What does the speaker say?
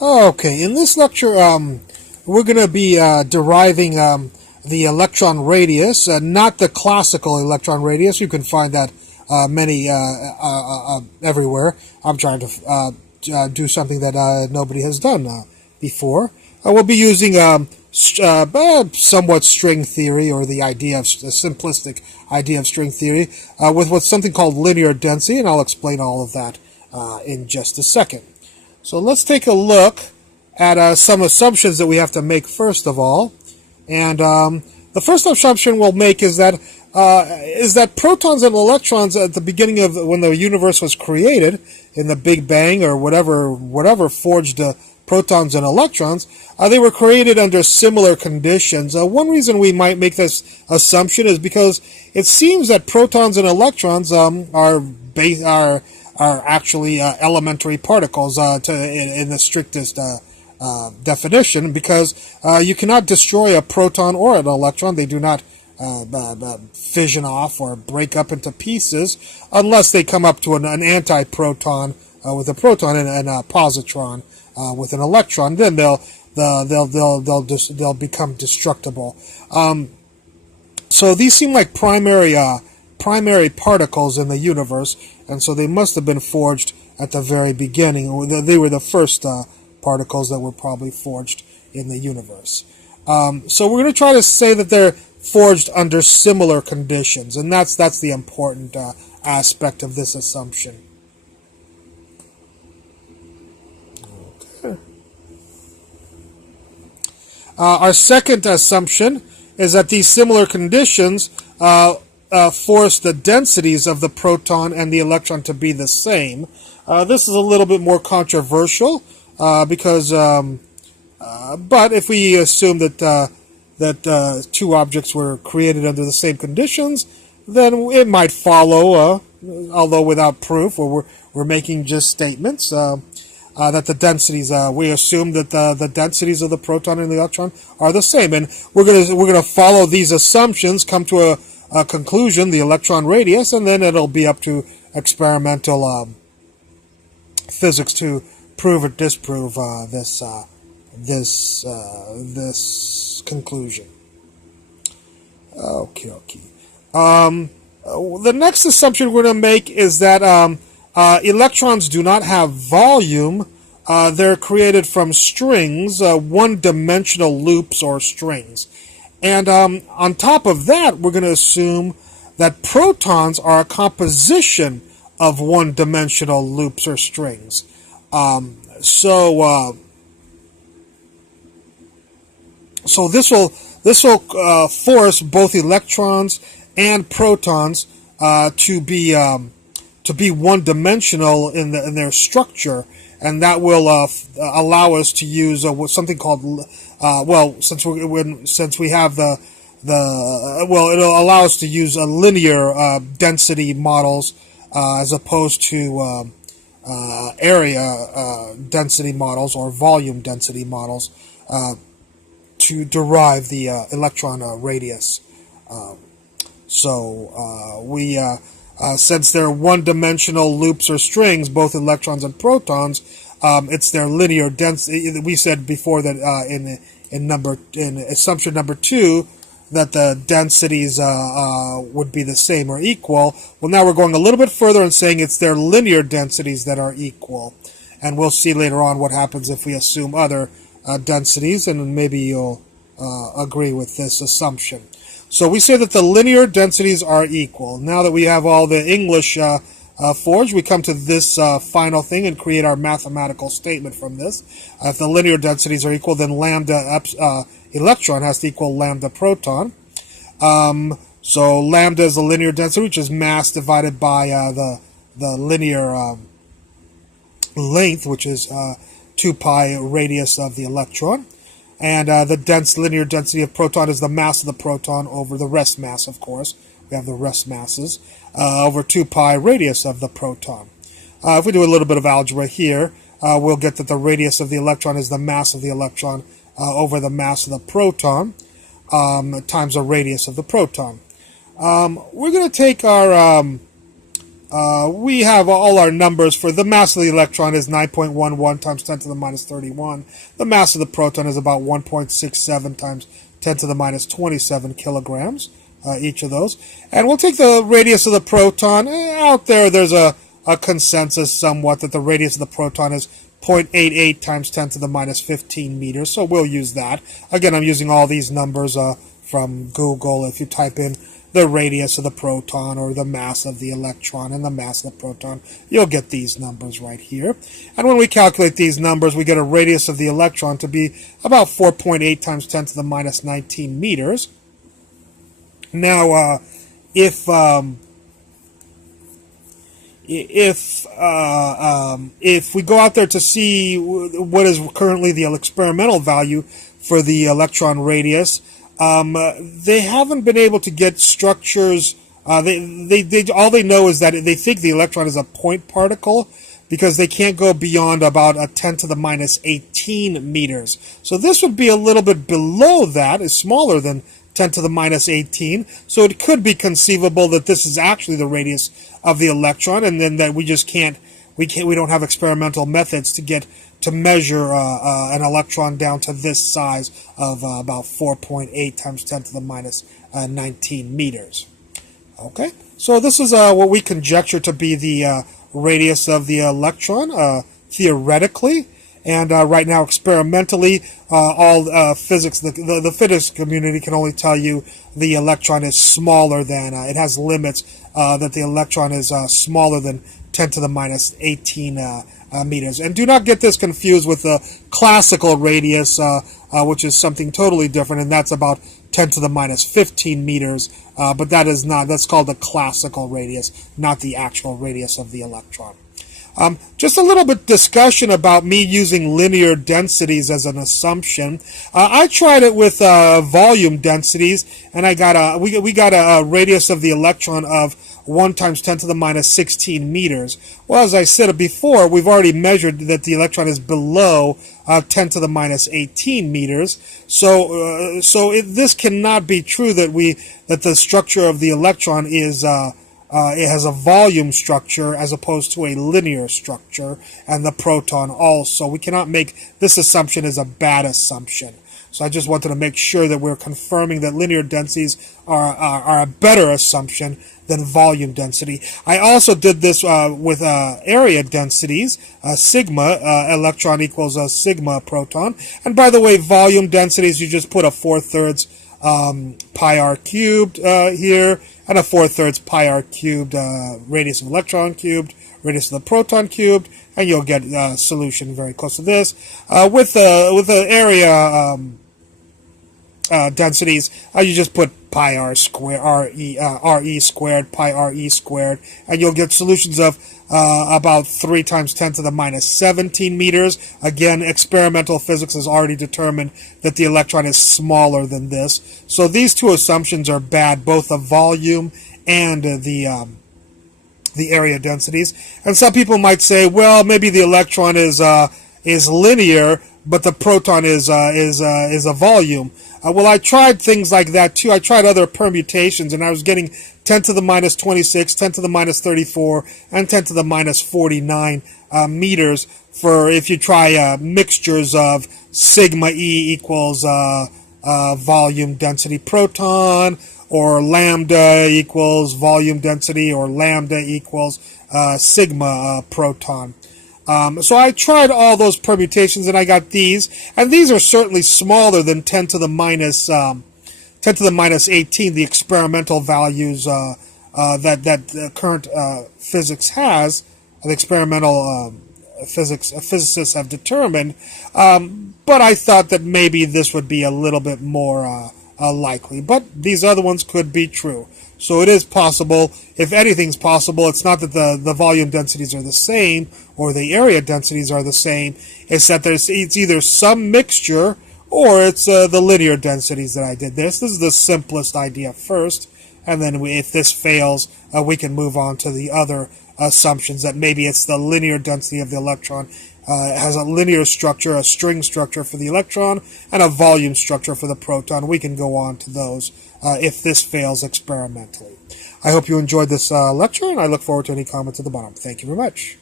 Okay, in this lecture, we're going to be deriving the electron radius, not the classical electron radius. You can find that everywhere. I'm trying to do something that nobody has done before. We'll be using somewhat string theory, or the idea of the simplistic idea of string theory, with what's something called linear density, and I'll explain all of that in just a second. So let's take a look at some assumptions that we have to make first of all. And the first assumption we'll make is that protons and electrons at the beginning of when the universe was created, in the Big Bang or whatever forged protons and electrons, they were created under similar conditions. One reason we might make this assumption is because it seems that protons and electrons are actually elementary particles in the strictest definition, because you cannot destroy a proton or an electron. They do not fission off or break up into pieces unless they come up to an antiproton with a proton and a positron with an electron. Then they'll become destructible. So these seem like primary particles in the universe, and so they must have been forged at the very beginning. They were the first particles that were probably forged in the universe. So we're going to try to say that they're forged under similar conditions, and that's the important aspect of this assumption. Okay. Our second assumption is that these similar conditions force the densities of the proton and the electron to be the same. This is a little bit more controversial because, but if we assume that two objects were created under the same conditions, then it might follow, although without proof, or we're making just statements, that the densities, we assume that the densities of the proton and the electron are the same, and we're gonna follow these assumptions, come to a conclusion, the electron radius, and then it'll be up to experimental physics to prove or disprove this conclusion. Okay. The next assumption we're going to make is that electrons do not have volume. They're created from strings, one-dimensional loops or strings. And on top of that, we're going to assume that protons are a composition of one-dimensional loops or strings. So this will force both electrons and protons to be one-dimensional in their structure, and that will allow us to use something called since we have it'll allow us to use linear density models as opposed to area density models or volume density models to derive the electron radius. Since they're one-dimensional loops or strings, both electrons and protons, it's their linear density. We said before that in assumption number 2 that the densities would be the same or equal. Well, now we're going a little bit further and saying it's their linear densities that are equal, and we'll see later on what happens if we assume other densities, and maybe you'll agree with this assumption. So we say that the linear densities are equal. Now that we have all the English forged, we come to this final thing and create our mathematical statement from this. If the linear densities are equal, then lambda electron has to equal lambda proton. So lambda is the linear density, which is mass divided by the linear length, which is 2 pi radius of the electron. And the linear density of proton is the mass of the proton over the rest mass, of course. We have the rest masses over 2 pi radius of the proton. If we do a little bit of algebra here, we'll get that the radius of the electron is the mass of the electron over the mass of the proton times the radius of the proton. We're going to take our we have all our numbers for the mass of the electron is 9.11 times 10 to the minus 31. The mass of the proton is about 1.67 times 10 to the minus 27 kilograms, each of those. And we'll take the radius of the proton. Out there's a consensus somewhat that the radius of the proton is 0.88 times 10 to the minus 15 meters, so we'll use that. Again, I'm using all these numbers from Google. If you type in the radius of the proton or the mass of the electron and the mass of the proton, you'll get these numbers right here. And when we calculate these numbers, we get a radius of the electron to be about 4.8 times 10 to the minus 19 meters. Now, if we go out there to see what is currently the experimental value for the electron radius, they haven't been able to get structures. All they know is that they think the electron is a point particle because they can't go beyond about a 10 to the minus 18 meters. So this would be a little bit below that, is smaller than 10 to the minus 18. So it could be conceivable that this is actually the radius of the electron, and then that we don't have experimental methods to measure an electron down to this size of about 4.8 times 10 to the minus 19 meters. Okay, so this is what we conjecture to be the radius of the electron, theoretically. And right now, experimentally, all physics, the physics community can only tell you the electron is smaller than, it has limits that the electron is smaller than 10 to the minus 18 meters. And do not get this confused with the classical radius, which is something totally different, and that's about 10 to the minus 15 meters, but that's called the classical radius, not the actual radius of the electron. Just a little bit discussion about me using linear densities as an assumption. I tried it with volume densities, and we got a radius of the electron of 1 times 10 to the minus 16 meters. Well, as I said before, we've already measured that the electron is below 10 to the minus 18 meters. So this cannot be true that the structure of the electron is it has a volume structure as opposed to a linear structure, and the proton also. We cannot make this assumption as a bad assumption. So I just wanted to make sure that we're confirming that linear densities are a better assumption than volume density. I also did this with area densities. Sigma electron equals a sigma proton. And by the way, volume densities, you just put a 4/3 pi r cubed here, and a 4/3 pi r cubed radius of electron cubed, radius of the proton cubed, and you'll get a solution very close to this. With the area densities, you just put pi r squared, re squared, pi re squared, and you'll get solutions of about 3 times 10 to the minus 17 meters. Again, experimental physics has already determined that the electron is smaller than this. So these two assumptions are bad, both the volume and the area densities. And some people might say, well, maybe the electron is linear, but the proton is a volume. Well, I tried things like that too. I tried other permutations, and I was getting 10 to the minus 26, 10 to the minus 34, and 10 to the minus 49 meters for if you try mixtures of sigma E equals volume density proton, or lambda equals volume density, or lambda equals sigma proton. So I tried all those permutations, and I got these, and these are certainly smaller than 10 to the minus 18, the experimental values that current physics has, the experimental physicists have determined. But I thought that maybe this would be a little bit more likely. But these other ones could be true. So it is possible. If anything's possible, it's not that the volume densities are the same or the area densities are the same. It's that it's either some mixture or it's the linear densities that I did this. This is the simplest idea first, and then if this fails, we can move on to the other assumptions that maybe it's the linear density of the electron. It has a linear structure, a string structure for the electron, and a volume structure for the proton. We can go on to those if this fails experimentally. I hope you enjoyed this lecture, and I look forward to any comments at the bottom. Thank you very much.